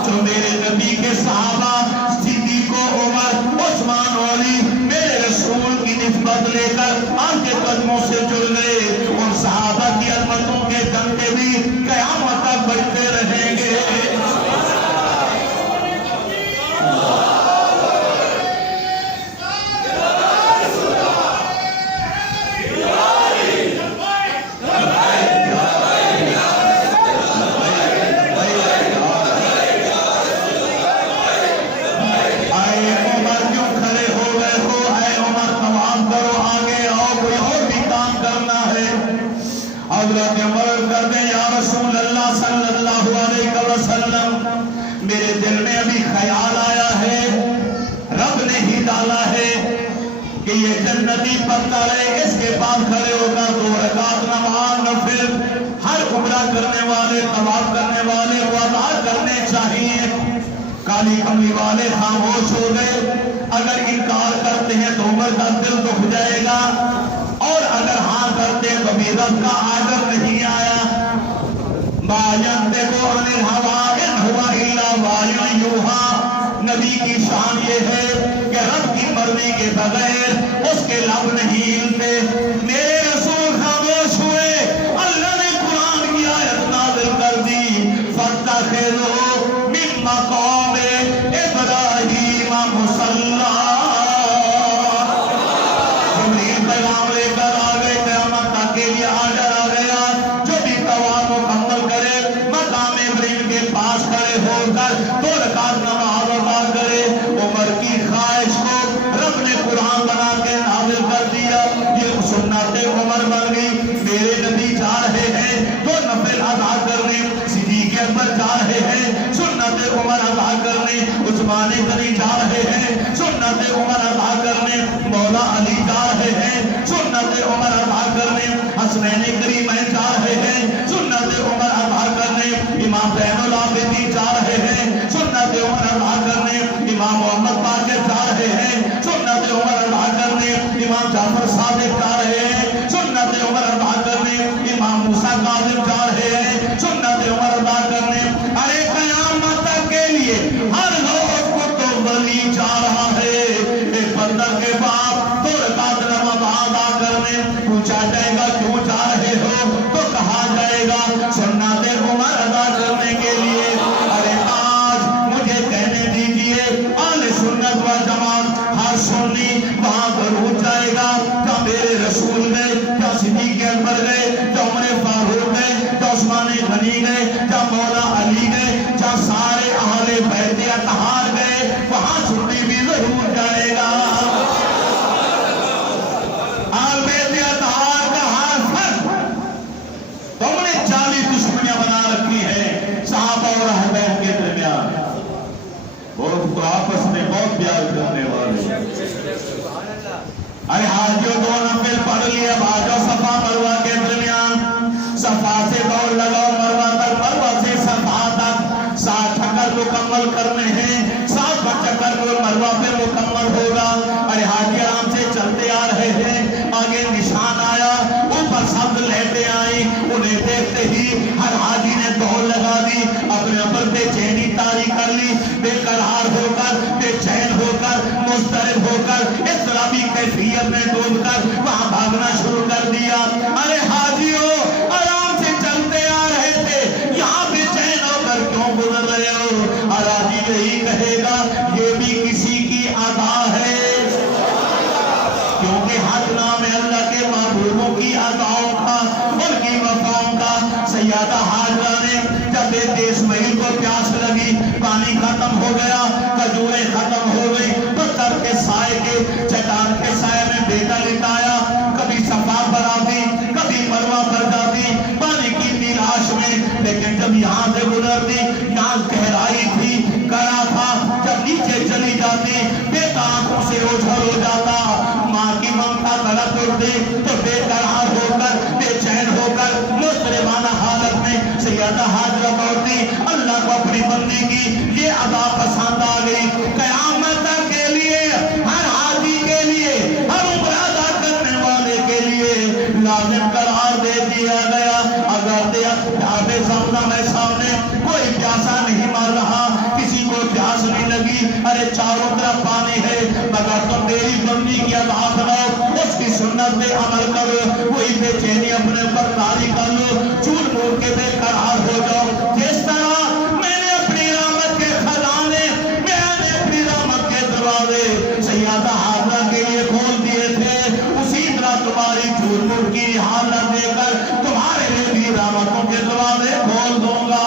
جو میرے نبی کے صحابہ صدیق و عمر عثمان و علی میرے رسول کی نسبت لے کر آپ کے قدموں سے جڑ گئے، ان صحابہ کی عظمتوں کے ڈنکے بھی قیامت تک بجتے رہیں گے. حضرت عمر کرتے یا رسول اللہ صلی اللہ علیہ وسلم، میرے دل میں ابھی خیال آیا ہے، رب نے ہی ڈالا ہے کہ یہ جنتی پتھر ہے، اس کے پاس کھڑے ہوگا 2 رکعت نماز نفل ہر عمرہ کرنے والے، طواف کرنے والے کو ادا کرنے چاہیے. کالی کملی والے خاموش ہو گئے. اگر انکار کرتے ہیں تو عمر کا دل دکھ جائے گا، اور اگر ہاں کرتے ہیں تو بھی رب کا آدر نہیں آیا. نبی کی شان یہ ہے کہ رب کی مرضی کے بغیر اس کے لب نہیں ہلتے. میرے رسول خاموش ہوئے. اللہ نے قرآن کی آیت نازل کر دی، فَاتَّخِذُوا مِن مَّقَامِ إِبْرَاهِيمَ مُصَلًّى. جبریل پیغام لے کر آ گئے، قیامت تک کے لیے آڈر آ گیا. جو بھی طواف مکمل کرے مقام ابراہیم کے پاس کھڑے ہو کر 2 رکعت نماز ادا کرے. عمر کی خواہش کو رب نے قرآن بنا کے نازل کر دیا. یہ سنت عمر بن گئی. میرے نبی جا رہے ہیں 2 نفل ادا کرنے، صدیق اکبر جا رہے ہیں سنت عمر ادا کرنے، عثمان غنی جا رہے ہیں سنت عمر ادا کرنے، مولا علی جا رہے ہیں سنت عمر ادا کرنے، حسنین کریمین جا رہے ہیں سنت عمر ادا کرنے، امام زین العابدین جا رہے ہیں سنت عمر ادا کرنے، امام محمد باقر جا رہے ہیں سنت عمر ادا کرنے، امام جعفر صادق جا رہے ہیں سنت عمر ادا کرنے، امام موسیٰ کاظم جا رہے ہیں سنت عمر ادا کرنے. ارے قیامت تک کے لیے ہر روز کو تو ولی جا رہا ہے. ایک بندر کے باپ 2 رکعت نماز ادا کرنے. پوچھا جائے گا کیوں جا رہے ہو تو کہا جائے گا سنت عمر ادا کرنے کے لیے. ارے آج مجھے کہنے دیجئے اہل سنت و جماعت ہر سنی وہاں ضرور جائے گا. کیا میرے رسول گئے، کیا صدیق اکبر گئے، کیا عمر فاروق گئے، کیا عثمان غنی گئے، کیا مولا علی گئے، کیا سارے اہل بیت اطہار گئے؟ وہاں سنی بھی ضرور جائے گا. اہل بیت اطہار کا ہر فرد تم نے 40 دشمنیاں بنا رکھی ہیں صحابہ اور اہل بیت کے درمیان. وہ تو آپس میں بہت پیار کرنے والے. ارے حاجیوں 2 نفل پڑھ لیے، بھاجو صفا مروہ کے درمیان. صفا سے دوڑ لگاؤ مروہ تک، مروہ سے صفا تک 7 چکر مکمل کرنے ہیں. 7 چکر مروہ پہ مکمل ہوگا. ارے حاجی آرام سے چلتے آ رہے ہیں، آگے نشان آیا، اوپر سبز لہٹیں آئی. انہیں دیکھتے ہی ہر حاجی نے دوڑ لگا دی، اپنے اوپر بے چینی طاری کر لی. بے قرار ہو کر، بے چین ہو کر، مضطرب ہو کر، اس طرح بھی کیفیت میں ڈوب کر وہاں بھاگنا شروع کر دیا. ارے حاجیوں آرام سے چلتے آ رہے تھے، یہاں بے چین ہو کر کیوں گزر رہے ہو؟ حاجی یہی کہے گا یہ بھی کسی کی ادا ہے، کیونکہ حق نام ہے اللہ کے محبوبوں کی اداؤں کا، ان کی وفاؤں کا. سیدہ حاجرہ نے جب اسماعیل کو پیاس لگی، پانی ختم ہو گیا، کھجوریں ختم ہو گئی، پتھر کے سائے کے، چٹان کے سائے میں بیٹا لٹایا. کبھی صفا پر آتی، کبھی مروہ پر جاتی پانی کی تلاش میں. لیکن جب یہاں سے گزرتی، یہاں گہرائی تھی، کرا تھا، جب نیچے چلی جاتی بیٹا آنکھوں سے اوجھل ہو جاتا. ماں کی ممتا تڑپ اٹھتی تو بے قرار ہو کر، بے چین ہو کر، مضطربانہ حالت میں سیدہ سیدہ حاجرہ لوٹی، اللہ کو اپنی بندی کی یہ ادا پسند آ گئی. قیامت کے لیے ہر حاجی کے لیے ہر عمرہ ادا کرنے والے کے لیے لازم قرار دے دیا گیا. اگر آب زمزم ہے سامنے، کوئی پیاسا نہیں مر رہا، کسی کو پیاس نہیں لگی، ارے چاروں طرف پانی ہے، مگر تم میری بندی کی ادا کرو، اس کی سنت پہ عمل کرو، وہی بے چینی اپنے اوپر طاری کر لو، چول موڑ کے بے قرار ہو جاؤ. جس طرح میں نے اپنی رحمت کے خزانے، میں نے اپنی رحمت کے دروازے سیدہ حاجرہ کے لیے کھول دیے تھے، اسی طرح تمہاری چول موڑ کی حالت دے کر تمہارے لیے بھی رحمتوں کے دروازے کھول دوں گا.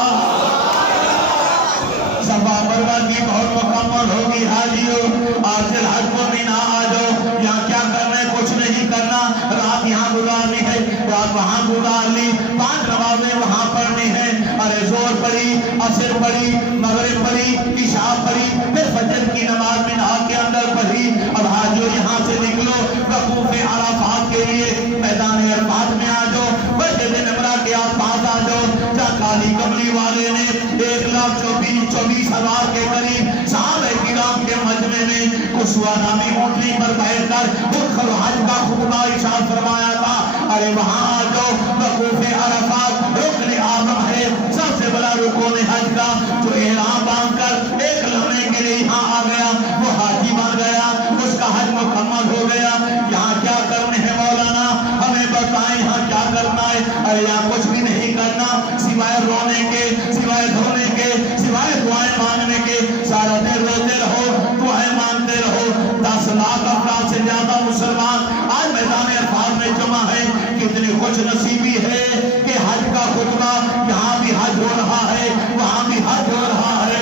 برباد کی بہت مکمل ہوگی. حاجیوں آج سے حج کو مینا آ جاؤ. یہاں کیا کرنا ہے؟ کچھ نہیں کرنا. رات یہاں گزارنی ہے، رات وہاں گزار لی، 5 نمازیں وہاں پڑھنی ہے. ارے زور پڑھی، عصر پڑھی، مغرب پڑھی، عشاء پڑھی، پھر فجر کی نماز مینا کے اندر پڑھی. اب حاجیوں یہاں سے نکلو، وقوف عرفات کے لیے میدان عرفات میں آ جاؤ. مسجد نمرہ کے آس پاس آ جاؤ. جہاں کالی کملی والے نے 1,24,000 کے قریب صحابہ کرام کے مجمع میں قصوہ نامی اونٹنی پر بیٹھ کر خود حج کا خطبہ ارشاد فرمایا تھا. ارے وہاں آ جاؤ. وقوف عرفات رکن اعظم ہے، سب سے بڑا رکن حج کا. جو احرام باندھ کر ایک لمحے کے لیے یہاں آ گیا وہ حاجی بن گیا، اس کا حج مکمل ہو گیا. یہاں کیا کرنے ہیں مولانا؟ ہمیں بتائیں یہاں کیا کرنا ہے. ارے یہاں کچھ بھی نہیں کرنا سوائے رونے کے، سوائے دھونے کے، سوائے دعائیں مانگنے کے. سارا دن روتے رہو، دعائیں مانگتے رہو. 10 لاکھ افراد سے زیادہ مسلمان آج میدان عرفات میں جمع ہے. کتنی خوش نصیبی ہے کہ حج کا خطبہ یہاں بھی حج ہو رہا ہے، وہاں بھی حج ہو رہا ہے،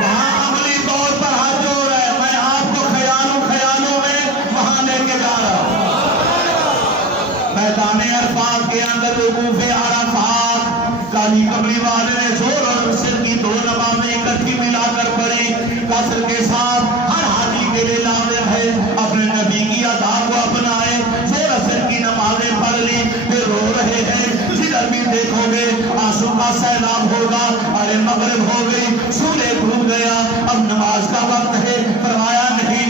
وہاں عملی طور پر حج ہو رہا ہے. میں آپ کو خیالوں میں وہاں لے کے جا رہا ہوں. میدان عرفات کے اندر وقوف عرفات کالی کملی والے نے زور اور عصر کی 2 نمازیں اکٹھی ملا کر پڑھی. قصر کے ساتھ ہر حاجی کے لیے لازم ہے اپنے نبی کی ادا کو اپنائے. زور عصر کی نمازیں پڑھ لی، پھر رو رہے ہیں. جدھر بھی دیکھو گے آنسو کا سیلاب ہوگا. ارے مغرب ہو گئی، سورج ڈوب گیا، اب نماز کا وقت ہے. فرمایا نہیں،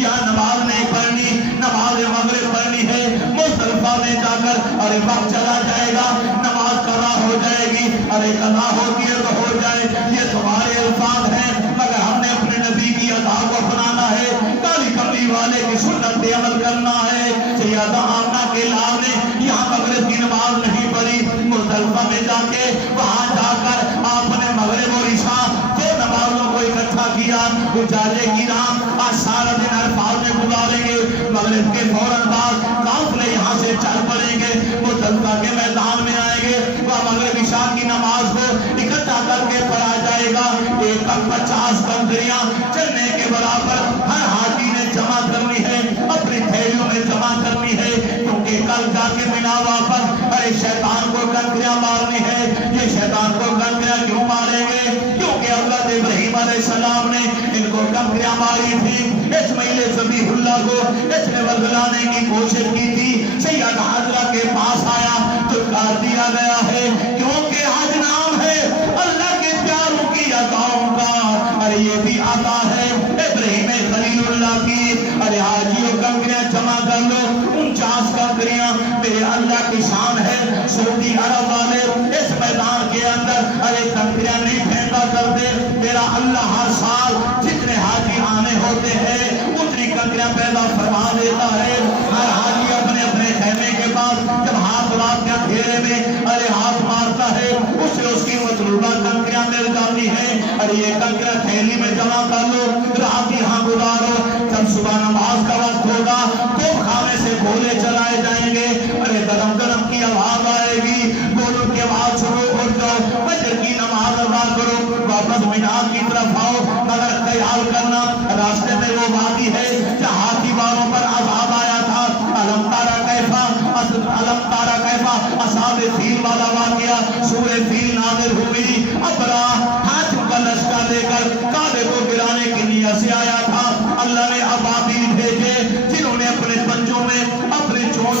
یہاں نماز نہیں پڑھنی، نماز مغرب پڑھنی ہے. مزدلفہ میں جا کر ارے وقت چلا جائے گا، نماز قضا ہو جائے گی. ارے قضا ہوتی ہے تو ہو جائے، یہ تمہارے الفاظ ہیں، مگر ہم نے اپنے نبی کی ادا کو اپنانا ہے، کالی کملی والے کی سنت پہ عمل کرنا ہے. سیدہ آمنہ کے لال نے یہاں مغرب کی نماز نہیں پڑھی. مزدلفہ میں جا کے وہاں جا کر آپ نے مغرب اور عشاء 2 نمازوں کو اکٹھا کیا. اجالے کی رات آج سارا دن عرفات میں گزاریں گے. مغرب کے فوراً بعد قافلے یہاں سے چل پڑیں گے، مزدلفہ کے میدان میں آئیں گے. وہاں مغرب عشاء کی نماز کو اکٹھا کر کے پڑھا جائے گا. 50 کنکریاں چلنے کے برابر ہر حاجی نے جمع کرنی ہے، اپنی تھیلیوں میں جمع کرنی ہے، کیونکہ کل جا کے منا واپس ارے شیطان کو کنکریاں مارنی ہے. یہ شیطان کو کنکریاں کیوں ماریں گے؟ کیونکہ حضرت ابراہیم علیہ السلام نے ان کو کنکریاں ماری تھی. اسماعیل ذبیح اللہ کو اس نے ورگلانے کی کوشش کی تھی. سیدہ حاجرہ کے پاس آیا تو کہا دیا گیا ہے کیونکہ حج نام ہے اللہ کے پیاروں کی عطاؤں کا. ارے یہ بھی عطا ہے ابراہیم خلیل اللہ کی. ارے حاجیوں کنکریاں جمع کر لو، 49 کنکریاں میرے اللہ کی شان ہے. سعودی عرب والے اس میدان کے اندر ارے کنکریاں نہیں پھینکا کرتے. میرا اللہ ہر سال جتنے حاجی آنے ہوتے ہیں اتنی کنکریاں پیدا فرما دیتا ہے. ہر حاجی اپنے اپنے خیمے کے پاس جب ہاتھ رات کے اندھیرے میں ارے ہاتھ مارتا ہے اسے اس کی مطلوبہ کنکریاں مل جاتی ہیں. ارے یہ کنکریاں تھیلی میں جمع کر لو، رات یہاں گزارو. جب صبح نماز کا وقت ہوگا توپ خانے سے گولے چلائے جائیں گے. ارے درم درم کی آواز آئے گی، گولوں کی آواز شروع ہو جاؤ. فجر کی نماز ادا کرو، واپس مینار کی طرف آؤ. مگر خیال کرنا راستے میں وہ وادی ہے جہاں ہاتھی والوں پر عذاب آیا تھا. علم تارا کیفا اصحاب فیل والا واقعہ سورہ فیل نازل ہوئی. ابرا ہاتھوں کا لشکر لے کر کعبے کو گرانے کے لیے سے آیا تھا. اللہ نے ابابیل بھیجے جنہوں نے اپنے پنجوں میں اپنے چونچ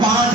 5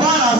12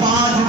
5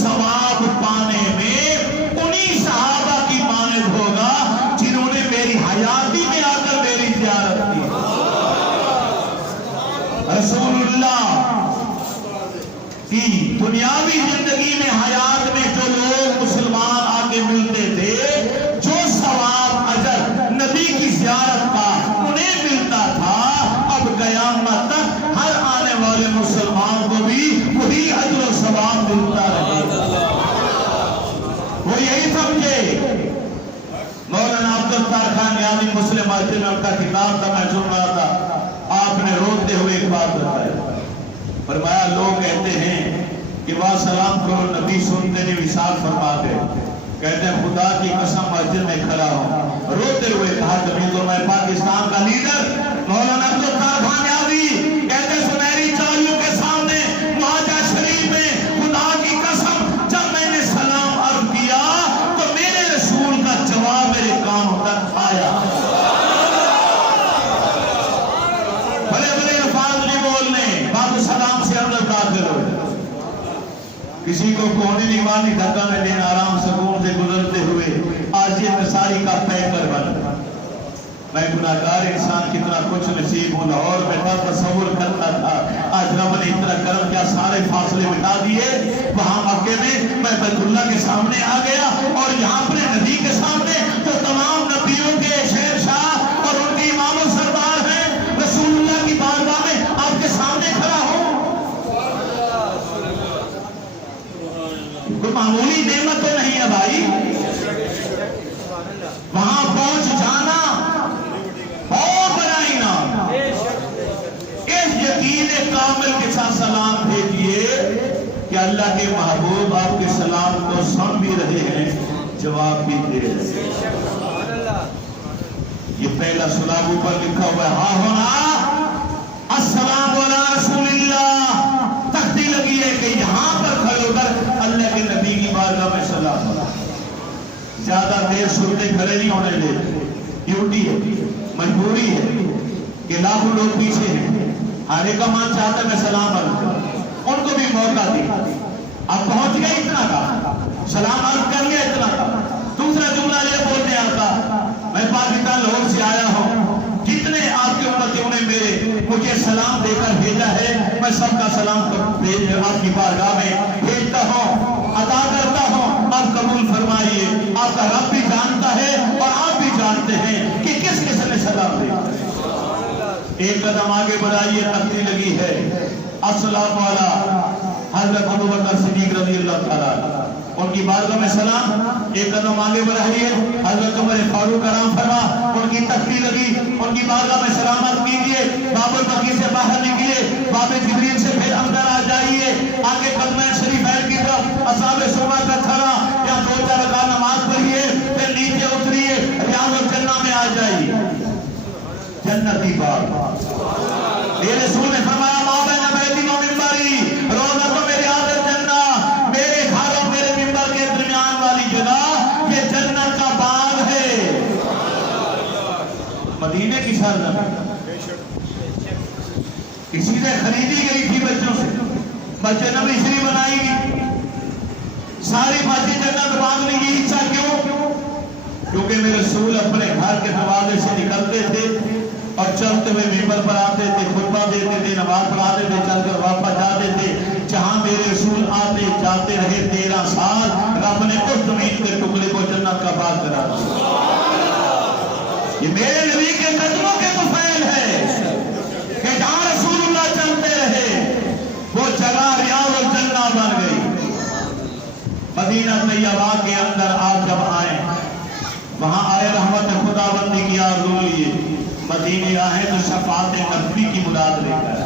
ثواب پانے میں انہی صحابہ کی مانند ہوگا جنہوں نے میری حیاتی میں آ کر میری زیارت کی۔ رسول اللہ کی دنیاوی زندگی میں حیات میں جو لوگ مسلمان آگے ملتے تھے، جو ثواب اجر نبی کی زیارت کا انہیں ملتا تھا، اب قیامت تک ہر آنے والے مسلمان کو بھی وہی اجر و ثواب ملتا رہے گا۔ وہ یہی سمجھے۔ مولانا عبدالستار خان نیازی مسلم مسجد میں ان کا کتاب تھا، میں سن رہا تھا، آپ نے روتے ہوئے ایک بات بتائی، فرمایا لوگ کہتے ہیں کہ واہ سلام کرو، نبی سنتے نہیں وصال فرما دے، کہتے ہیں خدا کی قسم مسجد میں کھڑا ہوں، روتے ہوئے کہا کبھی تو میں پاکستان کا لیڈر مولانا عبدالستار خان نیازی کہتے ہیں سنہری چالیوں کے سامنے مواجہ شریف میں خدا کی قسم جب میں نے سلام عرض کیا تو میرے رسول کا جواب میرے کانوں تک آیا۔ بڑے بڑے الفاظ نہیں بولنے، باب سلام سے اندر داخل ہو۔ کسی کو کونے نیوانی دھکا میں دین آرام سکون سے گزرتے ہوئے آج یہ نصاری کا پیکر بن۔ میں گناہگار انسان کتنا کچھ نصیب ہوں، لاہور میں تھا تصور کرتا تھا، آج رب نے اتنا کرم کیا سارے فاصلے مٹا دیے، وہاں مکے میں بیت اللہ کے سامنے آ گیا اور یہاں اپنے نبی کے سامنے جو تمام نبیوں کے شہنشاہ اور ان کے امام و سردار ہیں، رسول اللہ کی بارگاہ میں آپ کے سامنے کھڑا ہوں۔ کوئی معمولی نعمت تو نہیں ہے بھائی، وہاں پہنچ جانا بہت بڑا انعام۔ اس یقین کامل کے ساتھ سلام بھیجیے کہ اللہ کے محبوب آپ کے سلام کو سن بھی رہے ہیں، جواب بھی دے رہے ہیں۔ یہ پہلا سلام اوپر لکھا ہوا ہے، ہاں ہونا السلام علی رسول اللہ، تختی لگی ہے کہ یہاں پر کھڑے ہو کر اللہ کے نبی کی بارگاہ میں سلام ہونا۔ زیادہ دیر سنتے کھڑے نہیں ہونے دیتے، ڈیوٹی ہے، مجبوری ہے کہ لاکھوں لوگ پیچھے ہیں، ہر ایک کا من چاہتا ہے میں سلام عرض کروں، ان کو بھی موقع دیا۔ اب پہنچ گیا اتنا کا، سلام عرض کر لیا اتنا کا، دوسرا جملہ یہ بولنے آتا میں پاکستان لاہور سے آیا ہوں، جتنے آپ کے امتیوں نے مجھے سلام دے کر بھیجا ہے، میں سب کا سلام آپ کی بارگاہ میں بھیجتا ہوں، عطا کرتا ہوں، آپ قبول فرمائیے۔ آپ کا رب بھی جانتا ہے اور آپ بھی جانتے ہیں کہ کس کس نے سلام دیا۔ ایک قدم آگے بڑھائیے، تختی لگی ہے، السلام علیہ حضرت ابوبکر صدیق رضی اللہ تعالیٰ، ان کی بارگاہ میں سلام۔ ایک قدم آگے بڑھائیے، حضرت عمر فاروق کرام فرما، ان کی تختی لگی، ان کی بارگاہ میں سلامت کیجیے۔ باب البقیع سے باہر نکلیے، باب جبریل سے پھر اندر آ جائیے، آگے قدمین شریفین کی طرف اصحاب صفہ کا کھڑا یا 2-4 رکعت نماز پڑھیے، پھر نیچے اتریے، ریاض الجنہ میں آ جائیے، جنتی باب۔ میرے رسول نے فرمایا ما بین بیتی و منبری روضۃ من ریاض الجنہ، میرے گھر اور میرے منبر کے درمیان والی جگہ یہ جنت کا باغ ہے۔ مدینے کی سرزمین کسی سے خریدی گئی تھی، بچوں سے مسجد نبوی شریف بنائی گئی، ساری مسجد جنت باغ میں یہ حصہ کیوں؟ کیونکہ میرے رسول اپنے گھر کے دروازے سے نکلتے تھے اور چلتے ہوئے ممبر پر آتے تھے، خطبہ دیتے تھے، نماز پڑھاتے تھے، چل کر واپس جاتے تھے۔ جہاں میرے رسول آتے جاتے رہے 13 سال، رب نے اس زمین کے ٹکڑے کو جنت کا باغ کرا دیا۔ یہ میرے نبی کے قدموں کے طفیل ہے کہ جہاں رسول اللہ چلتے رہے وہ جگہ ریاض الجنہ بن گئی۔ مدینہ طیبہ کے اندر آپ جب آئے، وہاں آئے رحمت خدا بندی کی آرزو لیے، مدینے آئے تو شفاعت نبی کی مراد لے کر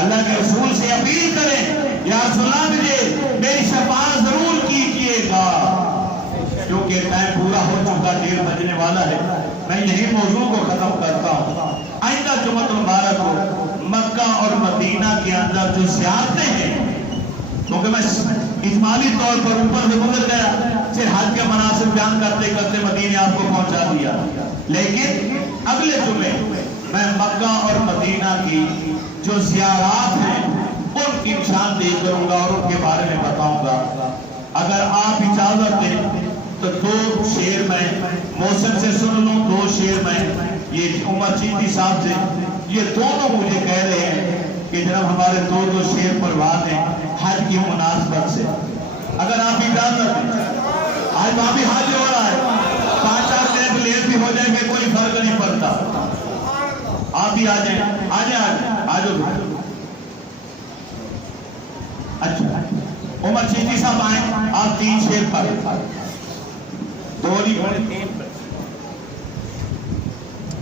اللہ کے رسول سے اپیل کریں، یا رسول اللہ مجھے میری شفاعت ضرور کیجئے گا، کیونکہ ٹائم پورا ہو چکا، 1:30 بجنے والا ہے۔ میں یہی موضوع کو ختم کرتا ہوں۔ آئندہ جمعۃ المبارک کو مکہ اور مدینہ کے اندر جو زیارتیں ہیں، کیونکہ میں اجمالی طور پر اوپر سے گزر گیا، صرف حج کے مناسب بیان کرتے کرتے مدینے آپ کو پہنچا دیا، لیکن اگلے جمعے میں مکہ اور مدینہ کی جو زیارات ہیں ان مفت کی نشاندہی کروں گا اور ان کے بارے میں بتاؤں گا۔ اگر آپ اجازت دیں تو 2 شعر میں محسن سے سن لوں، 2 شعر میں یہ عمر چیتی صاحب سے، یہ دونوں مجھے کہہ رہے ہیں کہ جناب ہمارے 2 شعر پڑھوا دیں حج کی مناسبت سے۔ اگر آپ اجازت دیں، آج وہاں بھی حج ہو رہا ہے، 5-4 منٹ لیٹ بھی ہو جائیں گے کوئی فرق نہیں پڑتا۔ آپ بھی آ جائیں، آ جاؤ۔ اچھا عمر چیتی صاحب آئیں، آپ 3 شعر پڑھیں، 2 نہیں پڑھیں، 3